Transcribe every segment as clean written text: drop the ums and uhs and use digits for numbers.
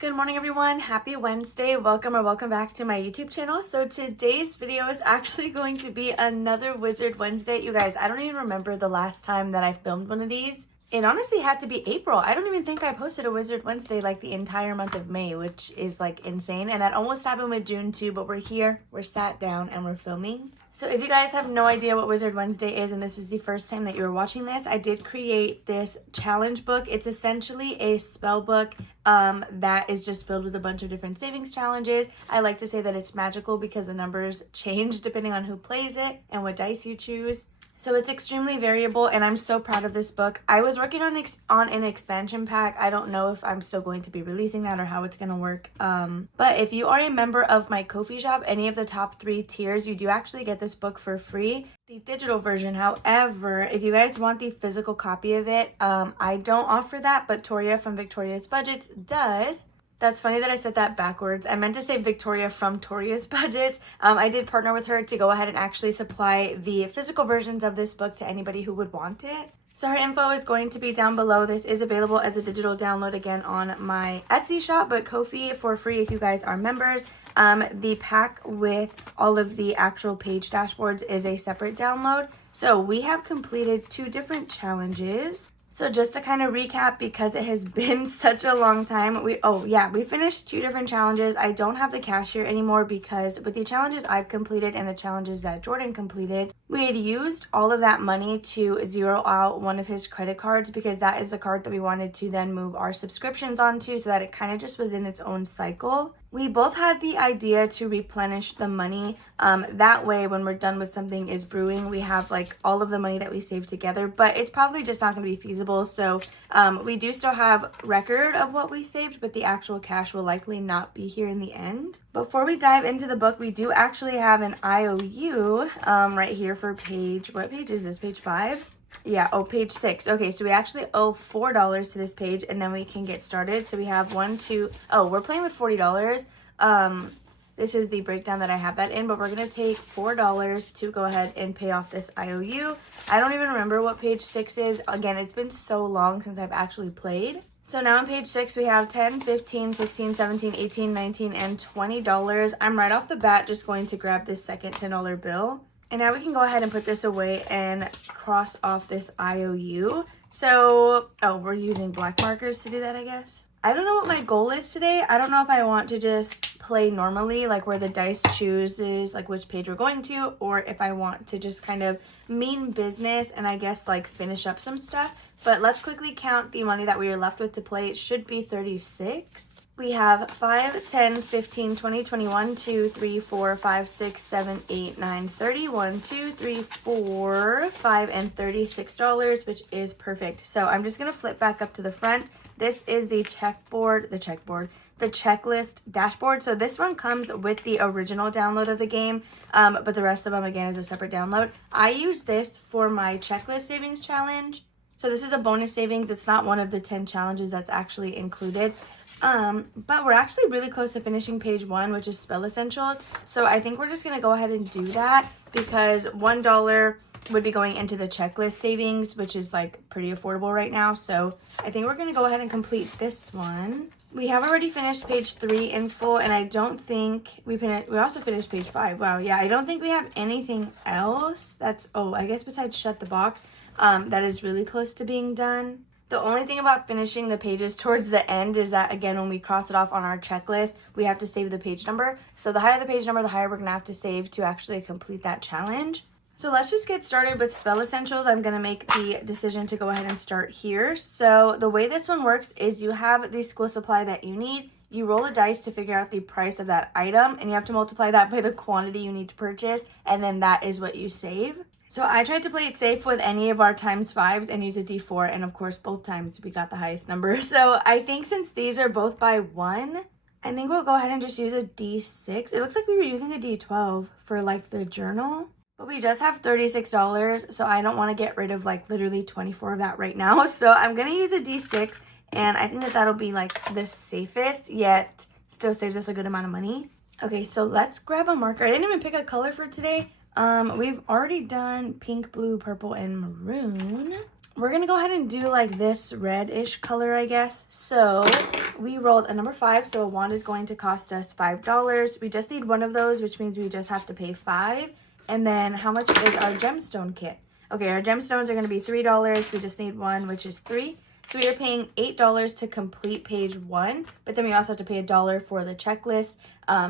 Good morning everyone, happy Wednesday, welcome back to my YouTube channel. So today's video is actually going to be another Wizard Wednesday. You guys, I don't even remember the last time that I filmed one of these. It honestly had to be April. I don't even think I posted a Wizard Wednesday like the entire month of May, which is like insane. And that almost happened with June too, but we're here, we're sat down and we're filming. So if you guys have no idea what Wizard Wednesday is and this is the first time that you're watching this, I did create this challenge book. It's essentially a spell book that is just filled with a bunch of different savings challenges. I like to say that it's magical because the numbers change depending on who plays it and what dice you choose. So it's extremely variable and I'm so proud of this book. I was working on an expansion pack. I don't know if I'm still going to be releasing that or how it's going to work. But if you are a member of my Ko-fi shop, any of the top 3 tiers, you do actually get this book for free. The digital version, however, if you guys want the physical copy of it, I don't offer that, but Toria from Victoria's Budgets does. That's funny that I said that backwards. I meant to say Victoria from Toria's Budgets. I did partner with her to go ahead and actually supply the physical versions of this book to anybody who would want it. So her info is going to be down below. This is available as a digital download again on my Etsy shop, but Ko-fi for free if you guys are members. The pack with all of the actual page dashboards is a separate download. So we have completed 2 different challenges. So just to kind of recap, because it has been such a long time, we finished 2 different challenges. I don't have the cashier anymore because with the challenges I've completed and the challenges that Jordan completed, we had used all of that money to zero out one of his credit cards because that is the card that we wanted to then move our subscriptions onto so that it kind of just was in its own cycle. We both had the idea to replenish the money. That way, when we're done with something is brewing, we have like all of the money that we saved together, but it's probably just not going to be feasible. So we do still have record of what we saved, but the actual cash will likely not be here in the end. Before we dive into the book, we do actually have an IOU right here for what page is this? Page 5? Yeah, page 6. Okay, so we actually owe $4 to this page and then we can get started. So we have we're playing with $40. This is the breakdown that I have that in, but we're going to take $4 to go ahead and pay off this IOU. I don't even remember what page 6 is. Again, it's been so long since I've actually played. So now on page 6, we have $10, $15, $16, $17, $18, $19, and $20. I'm right off the bat just going to grab this second $10 bill. And now we can go ahead and put this away and cross off this IOU. So, we're using black markers to do that, I guess. I don't know what my goal is today. I don't know if I want to just play normally, like where the dice chooses like which page we're going to, or if I want to just kind of mean business and I guess like finish up some stuff. But let's quickly count the money that we are left with to play. It should be 36. We have 5, 10, 15, 20, 21, 2, 3, 4, 5, 6, 7, 8, 9, 30, 1, 2, 3, 4, 5, and $36, which is perfect. So I'm just going to flip back up to the front. This is the checklist dashboard. So this one comes with the original download of the game, but the rest of them, again, is a separate download. I use this for my checklist savings challenge. So this is a bonus savings. It's not one of the 10 challenges that's actually included. But we're actually really close to finishing page 1, which is spell essentials. So I think we're just going to go ahead and do that because $1 would be going into the checklist savings, which is like pretty affordable right now. So I think we're going to go ahead and complete this one. We have already finished page 3 in full, and I don't think we also finished page 5. Wow, yeah, I don't think we have anything else that's, I guess besides shut the box, that is really close to being done. The only thing about finishing the pages towards the end is that, again, when we cross it off on our checklist, we have to save the page number. So the higher the page number, the higher we're going to have to save to actually complete that challenge. So let's just get started with spell essentials. I'm going to make the decision to go ahead and start here. So the way this one works is you have the school supply that you need. You roll a dice to figure out the price of that item, and you have to multiply that by the quantity you need to purchase, and then that is what you save. So I tried to play it safe with any of our times 5s and use a D4, and of course both times we got the highest number. So I think since these are both by 1, I think we'll go ahead and just use a D6. It looks like we were using a D12 for like the journal, but we just have $36, so I don't want to get rid of like literally 24 of that right now. So I'm going to use a D6, and I think that that'll be like the safest, yet still saves us a good amount of money. Okay, so let's grab a marker. I didn't even pick a color for today. We've already done pink, blue, purple, and maroon. we're gonna go ahead and do like this reddish color, I guess. So we rolled a number 5, so a wand is going to cost us $5. We just need one of those, which means we just have to pay $5. And then how much is our gemstone kit? Okay, our gemstones are gonna be $3. We just need one, which is 3. So we are paying $8 to complete page 1, but then we also have to pay $1 for the checklist,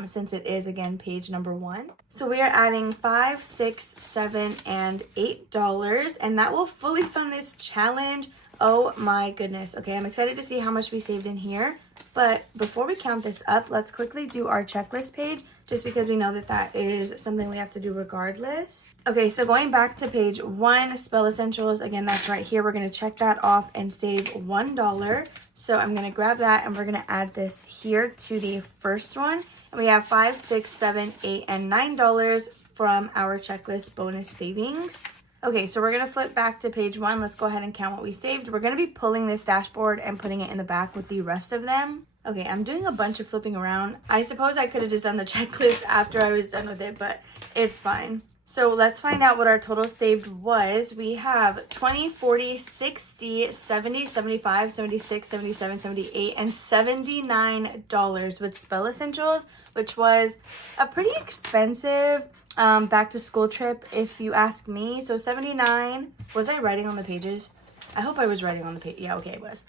since it is, again, page number 1. So we are adding $5, $6, $7, and $8, and that will fully fund this challenge. Oh my goodness. Okay, I'm excited to see how much we saved in here, but before we count this up, let's quickly do our checklist page, just because we know that that is something we have to do regardless. Okay, so going back to page 1, spell essentials, again, that's right here. We're gonna check that off and save $1. So I'm gonna grab that and we're gonna add this here to the first one. And we have $5, $6, $7, $8, and $9 from our checklist bonus savings. Okay, so we're gonna flip back to page 1. Let's go ahead and count what we saved. We're gonna be pulling this dashboard and putting it in the back with the rest of them. Okay, I'm doing a bunch of flipping around. I suppose I could have just done the checklist after I was done with it, but it's fine. So let's find out what our total saved was. We have 20, 40, 60, 70, 75, 76, 77, 78, and $79 with spell essentials, which was a pretty expensive back to school trip, if you ask me. So 79, was I writing on the pages? I hope I was writing on the page. Yeah, okay, it was.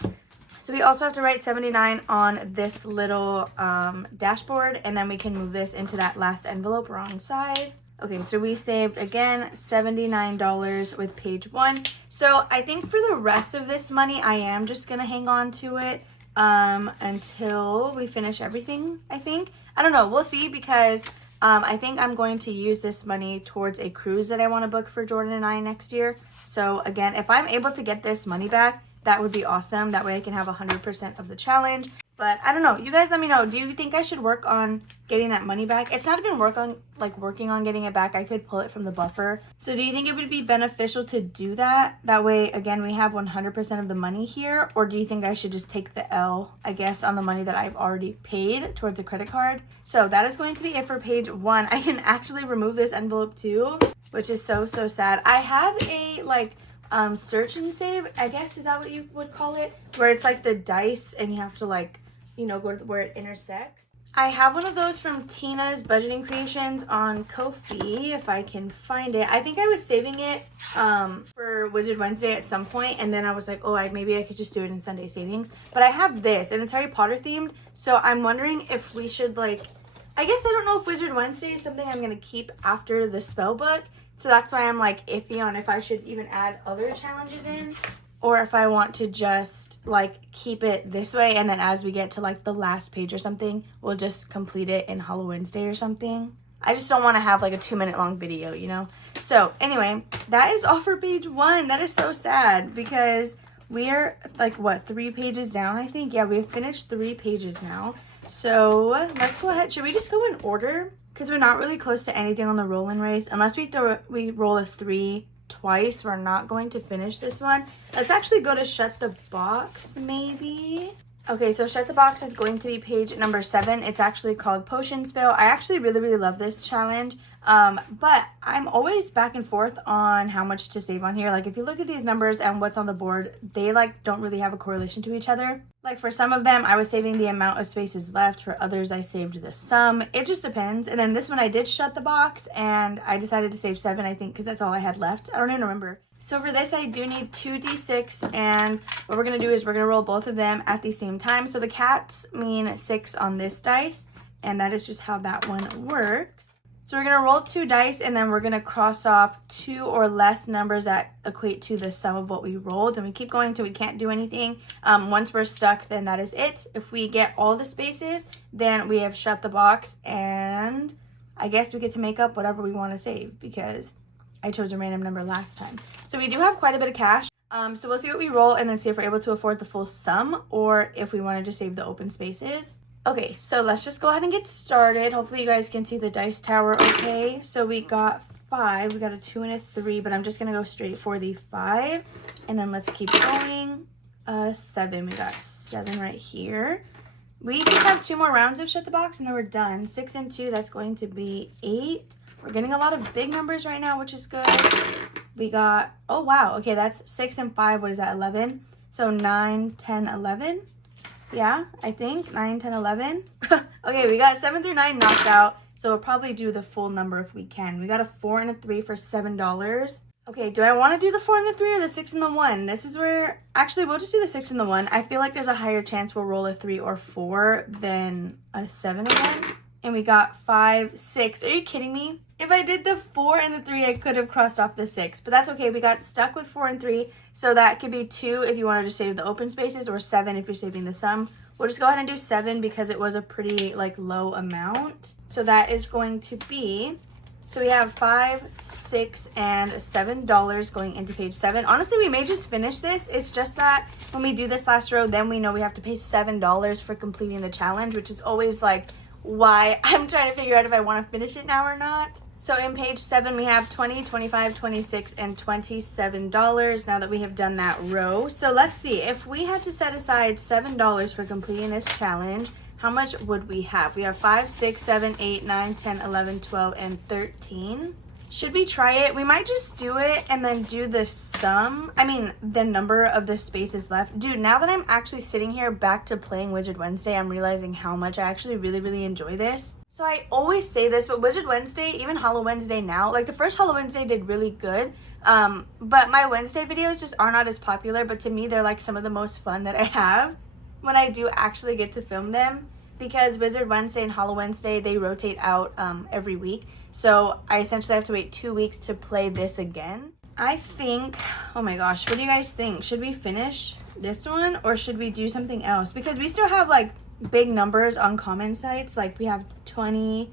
So we also have to write 79 on this little dashboard, and then we can move this into that last envelope, wrong side. Okay, so we saved, again, $79 with page 1. So I think for the rest of this money, I am just going to hang on to it until we finish everything, I think. I don't know. We'll see, because I think I'm going to use this money towards a cruise that I want to book for Jordan and I next year. So again, if I'm able to get this money back, that would be awesome. That way I can have 100% of the challenge. But I don't know. You guys let me know. Do you think I should work on getting that money back? It's not even working on getting it back. I could pull it from the buffer. So do you think it would be beneficial to do that? That way, again, we have 100% of the money here. Or do you think I should just take the L, I guess, on the money that I've already paid towards a credit card? So that is going to be it for page 1. I can actually remove this envelope too, which is so sad. I have a search and save, I guess, is that what you would call it, where it's like the dice and you have to go to where it intersects. I have one of those from Tina's Budgeting Creations on Ko-fi, if I can find it. I think I was saving it for Wizard Wednesday at some point, and then I was like, oh, maybe I could just do it in Sunday savings. But I have this, and it's Harry Potter themed, so I'm wondering if we should I guess I don't know if Wizard Wednesday is something I'm going to keep after the spell book. So that's why I'm iffy on if I should even add other challenges in, or if I want to just keep it this way, and then as we get to the last page or something, we'll just complete it in Hollow Wednesday or something. I just don't want to have a 2-minute long video, you know? So anyway, that is all for page 1. That is so sad, because we're 3 pages down, I think. Yeah, we've finished 3 pages now. So let's go ahead. Should we just go in order? Because we're not really close to anything on the roll-in race. Unless we roll a 3 twice, we're not going to finish this one. Let's actually go to Shut the Box, maybe. Okay, so Shut the Box is going to be page number 7. It's actually called Potion Spill. I actually really love this challenge. But I'm always back and forth on how much to save on here. If you look at these numbers and what's on the board, they don't really have a correlation to each other. For some of them, I was saving the amount of spaces left. For others, I saved the sum. It just depends. And then this one, I did Shut the Box, and I decided to save 7, I think, because that's all I had left. I don't even remember. So for this, I do need 2 d6, and what we're going to do is we're going to roll both of them at the same time. So the cats mean 6 on this dice, and that is just how that one works. So we're going to roll 2 dice, and then we're going to cross off 2 or less numbers that equate to the sum of what we rolled. And we keep going till we can't do anything. Once we're stuck, then that is it. If we get all the spaces, then we have Shut the Box. And I guess we get to make up whatever we want to save, because I chose a random number last time. So we do have quite a bit of cash. So we'll see what we roll and then see if we're able to afford the full sum, or if we want to just save the open spaces. Okay, so let's just go ahead and get started. Hopefully you guys can see the dice tower okay. So we got 5. We got a 2 and a 3, but I'm just going to go straight for the 5. And then let's keep going. 7. We got 7 right here. We just have 2 more rounds of Shut the Box, and then we're done. 6 and 2, that's going to be 8. We're getting a lot of big numbers right now, which is good. We got, oh wow, okay, that's 6 and 5. What is that, 11? So 9, 10, 11. Yeah, I think 9, 10, 11. Okay, we got 7 through 9 knocked out. So we'll probably do the full number if we can. We got a 4 and a 3 for $7. Okay, do I want to do the 4 and the 3 or the 6 and the 1? This is where, actually, we'll just do the 6 and the 1. I feel like there's a higher chance we'll roll a 3 or 4 than a 7 again. And we got 5, 6. Are you kidding me? If I did the 4 and the 3, I could have crossed off the 6. But that's okay. We got stuck with 4 and 3. So that could be 2 if you want to just save the open spaces, or 7 if you're saving the sum. We'll just go ahead and do 7 because it was a pretty like low amount. So that is going to be, so we have $5, $6, and $7 going into page 7. Honestly, we may just finish this. It's just that when we do this last row, then we know we have to pay $7 for completing the challenge, which is always like why I'm trying to figure out if I want to finish it now or not. So in page 7, we have $20, $25, $26, and $27 now that we have done that row. So let's see, if we had to set aside $7 for completing this challenge, how much would we have? We have 5, 6, 7, 8, 9, 10, 11, 12, and 13. Should we try it? We might just do it and then do the sum. I mean, the number of the spaces left. Dude, now that I'm actually sitting here back to playing Wizard Wednesday, I'm realizing how much I actually really enjoy this. So I always say this, but Wizard Wednesday, even Hollow Wednesday now, like the first Hollow Wednesday did really good. But my Wednesday videos just are not as popular, but to me, they're like some of the most fun that I have when I do actually get to film them, because Wizard Wednesday and Hollow Wednesday, they rotate out every week. So I essentially have to wait 2 weeks to play this again. I think, oh my gosh, what do you guys think? Should we finish this one or should we do something else? Because we still have like big numbers on common sites. Like we have $20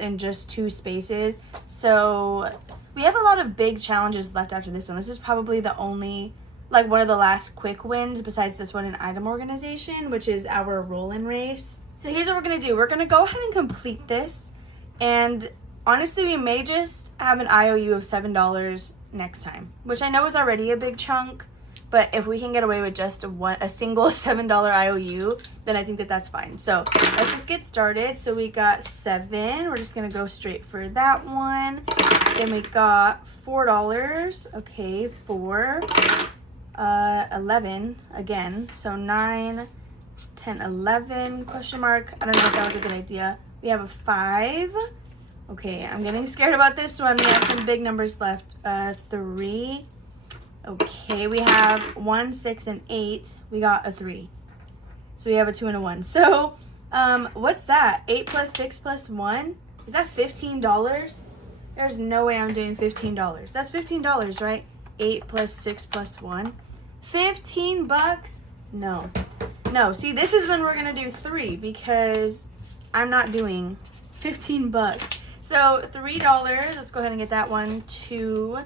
in just 2 spaces. So we have a lot of big challenges left after this one. This is probably the only, like one of the last quick wins besides this one in item organization, which is our roll-in race. So here's what we're going to do. We're going to go ahead and complete this. And honestly, we may just have an IOU of $7 next time, which I know is already a big chunk. But if we can get away with just a single $7 IOU, then I think that that's fine. So let's just get started. So we got 7. We're just going to go straight for that one. Then we got $4. Okay, 4. 11 again. So 9, 10, 11, question mark. I don't know if that was a good idea. We have a 5. Okay, I'm getting scared about this one. We have some big numbers left. 3. Okay, we have 1, 6, and 8. We got a 3. So we have a 2 and a 1. So, what's that? 8 plus 6 plus 1? Is that $15? There's no way I'm doing $15. That's $15, right? 8 plus 6 plus 1. 15 bucks? No. No, see, this is when we're going to do 3 because I'm not doing 15 bucks. So $3, let's go ahead and get that one. 2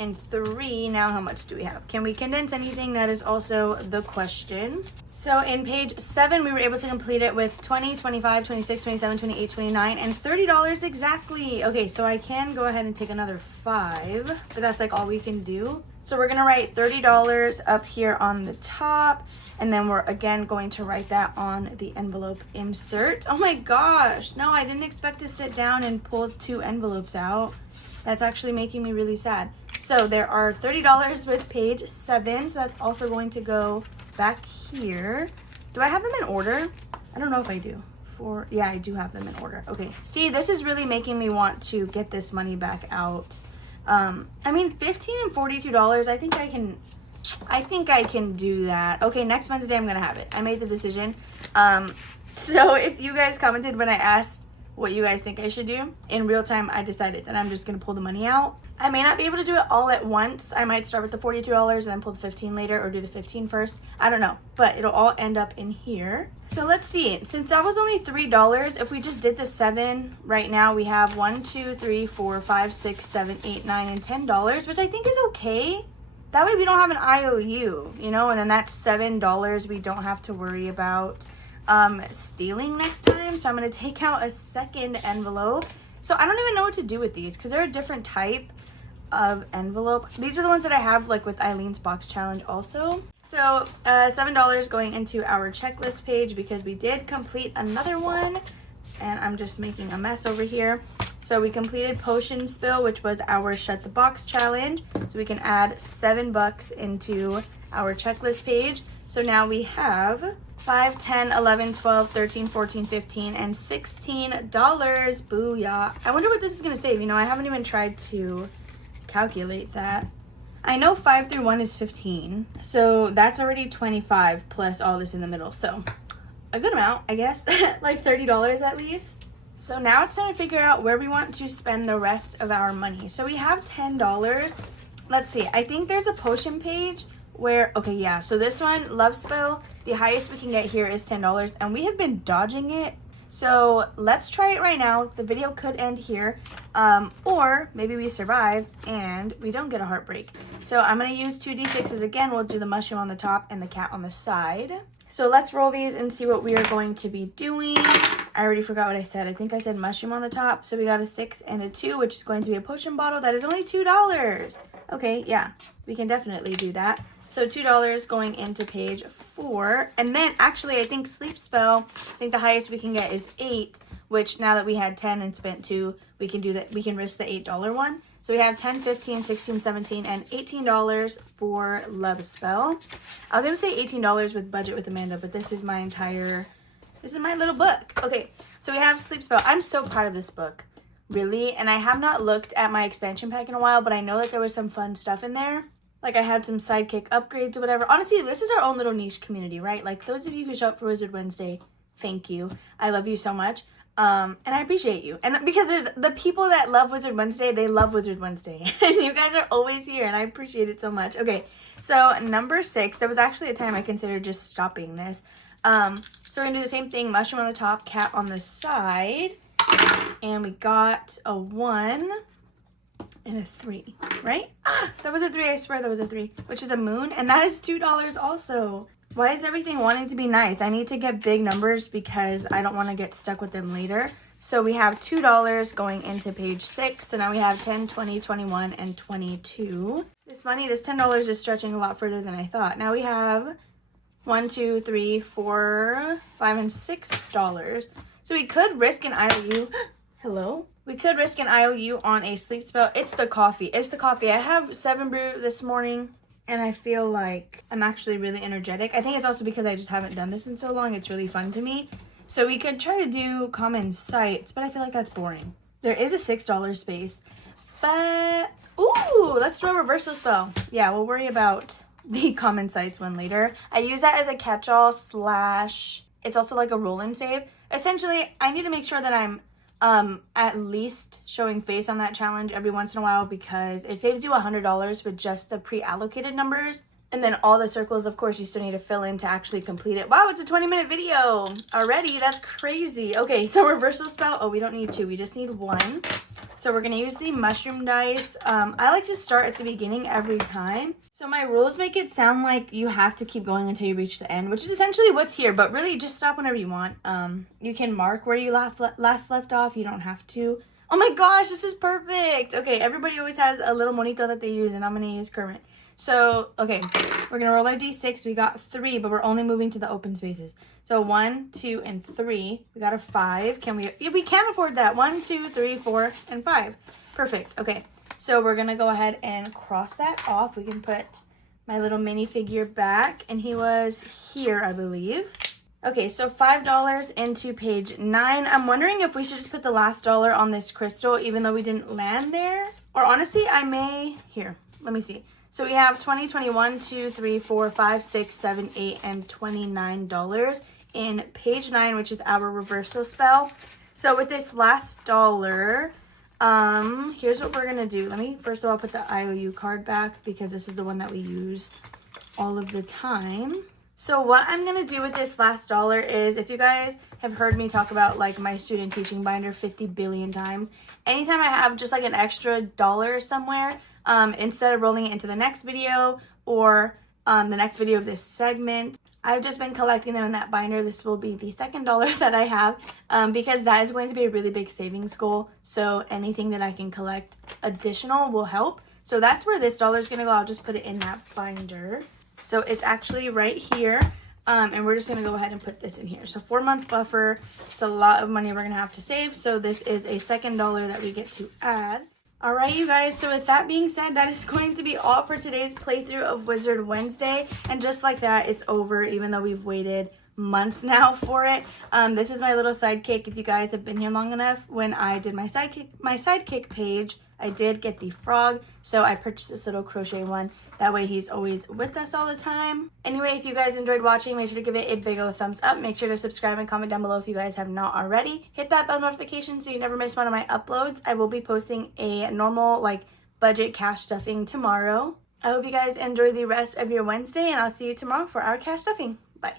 and 3. Now how much do we have? Can we condense anything? That is also the question. So in page 7, we were able to complete it with 20, 25, 26, 27, 28, 29, and $30 exactly. Okay, so I can go ahead and take another 5, but that's like all we can do. So we're gonna write $30 up here on the top, and then we're again going to write that on the envelope insert. Oh my gosh, no, I didn't expect to sit down and pull 2 envelopes out. That's actually making me really sad. So there are $30 with page 7, so that's also going to go back here. Do I have them in order? I don't know if I do. Yeah, I do have them in order. Okay, see, this is really making me want to get this money back out. I mean, $15 and $42, I think I can do that. Okay, next Wednesday I'm gonna have it. I made the decision. So if you guys commented when I asked what you guys think I should do, in real time I decided that I'm just gonna pull the money out. I may not be able to do it all at once. I might start with the $42 and then pull the 15 later, or do the 15 first. I don't know, but it'll all end up in here. So let's see, since that was only $3, if we just did the 7 right now, we have 1, 2, 3, 4, 5, 6, 7, 8, 9, and $10, which I think is okay. That way we don't have an IOU, you know, and then that's $7 we don't have to worry about stealing next time. So I'm going to take out a second envelope. So I don't even know what to do with these because they're a different type of envelope. These are the ones that I have like with Eileen's box challenge also. So $7 going into our checklist page because we did complete another one, and I'm just making a mess over here. So we completed potion spill, which was our shut the box challenge. So we can add $7 into our checklist page. So now we have 5, 10, 11, 12, 13, 14, 15, and $16. Booyah. I wonder what this is going to save. You know, I haven't even tried to calculate that. I know 5 through 1 is 15. So that's already 25 plus all this in the middle. So a good amount, I guess. Like $30 at least. So now it's time to figure out where we want to spend the rest of our money. So we have $10. Let's see. I think there's a potion page where, okay, yeah. So this one, Love Spell, the highest we can get here is $10. And we have been dodging it. So let's try it right now. The video could end here. Or maybe we survive and we don't get a heartbreak. So I'm going to use 2 D6s again. We'll do the mushroom on the top and the cat on the side. So let's roll these and see what we are going to be doing. I already forgot what I said. I think I said mushroom on the top. So we got a 6 and a 2, which is going to be a potion bottle. That is only $2. Okay, yeah, we can definitely do that. So $2 going into page 4. And then actually, I think sleep spell, I think the highest we can get is 8, which now that we had 10 and spent 2, we can do that. We can risk the $8 one. So we have 10, 15, 16, 17, and $18 for Love Spell. I was going to say $18 with Budget with Amanda, but this is my little book. Okay, so we have Sleep Spell. I'm so proud of this book, really. And I have not looked at my expansion pack in a while, but I know that there was some fun stuff in there. Like I had some sidekick upgrades or whatever. Honestly, this is our own little niche community, right? Like those of you who show up for Wizard Wednesday, thank you. I love you so much. And I appreciate you. And because there's the people that love Wizard Wednesday, they love Wizard Wednesday. And you guys are always here, and I appreciate it so much. Okay, so number 6, there was actually a time I considered just stopping this. So we're going to do the same thing, mushroom on the top, cat on the side. And we got a 1 and a 3, right? Ah, that was a 3, I swear that was a 3, which is a moon. And that is $2 also. Why is everything wanting to be nice? I need to get big numbers because I don't want to get stuck with them later. So we have $2 going into page 6. So now we have 10, 20, 21, and 22. This $10 is stretching a lot further than I thought. Now we have 1, 2, 3, 4, 5, and $6. So we could risk an IOU. Hello? We could risk an IOU on a sleep spell. It's the coffee. I have 7 brew this morning. And I feel like I'm actually really energetic. I think it's also because I just haven't done this in so long. It's really fun to me. So we could try to do common sights, but I feel like that's boring. There is a $6 space. But, ooh, let's throw a reversal spell. Yeah, we'll worry about the common sights one later. I use that as a catch-all / it's also like a roll and save. Essentially, I need to make sure that I'm at least showing face on that challenge every once in a while because it saves you $100 with just the pre-allocated numbers. And then all the circles, of course, you still need to fill in to actually complete it. Wow, it's a 20-minute video already. That's crazy. Okay, so reversal spell. Oh, we don't need 2. We just need 1. So we're going to use the mushroom dice. I like to start at the beginning every time. So my rules make it sound like you have to keep going until you reach the end, which is essentially what's here. But really, just stop whenever you want. You can mark where you last left off. You don't have to. Oh my gosh, this is perfect. Okay, everybody always has a little monito that they use, and I'm going to use Kermit. So, okay, we're going to roll our D6. We got 3, but we're only moving to the open spaces. So 1, 2, and 3. We got a 5. Can we? Yeah, we can afford that. 1, 2, 3, 4, and 5. Perfect. Okay, so we're going to go ahead and cross that off. We can put my little minifigure back, and he was here, I believe. Okay, so $5 into page 9. I'm wondering if we should just put the last dollar on this crystal, even though we didn't land there. Or honestly, I may... Here, let me see. So we have 20, 21, 2, 3, 4, 5, 6, 7, 8, and $29 in page 9, which is our reversal spell. So with this last dollar, here's what we're going to do. Let me first of all put the IOU card back because this is the one that we use all of the time. So what I'm going to do with this last dollar is, if you guys have heard me talk about like my student teaching binder 50 billion times, anytime I have just like an extra dollar somewhere, instead of rolling it into the next video or the next video of this segment, I've just been collecting them in that binder. This will be the second dollar that I have because that is going to be a really big savings goal. So anything that I can collect additional will help. So that's where this dollar is going to go. I'll just put it in that binder. So it's actually right here. And we're just going to go ahead and put this in here. So 4-month buffer, it's a lot of money we're going to have to save. So this is a second dollar that we get to add. All right, you guys, so with that being said, that is going to be all for today's playthrough of Wizard Wednesday. And just like that, it's over, even though we've waited months now for it. This is my little sidekick. If you guys have been here long enough, when I did my sidekick page, I did get the frog, so I purchased this little crochet one. That way he's always with us all the time. Anyway, if you guys enjoyed watching, make sure to give it a big old thumbs up. Make sure to subscribe and comment down below if you guys have not already. Hit that bell notification so you never miss one of my uploads. I will be posting a normal, like, budget cash stuffing tomorrow. I hope you guys enjoy the rest of your Wednesday, and I'll see you tomorrow for our cash stuffing. Bye.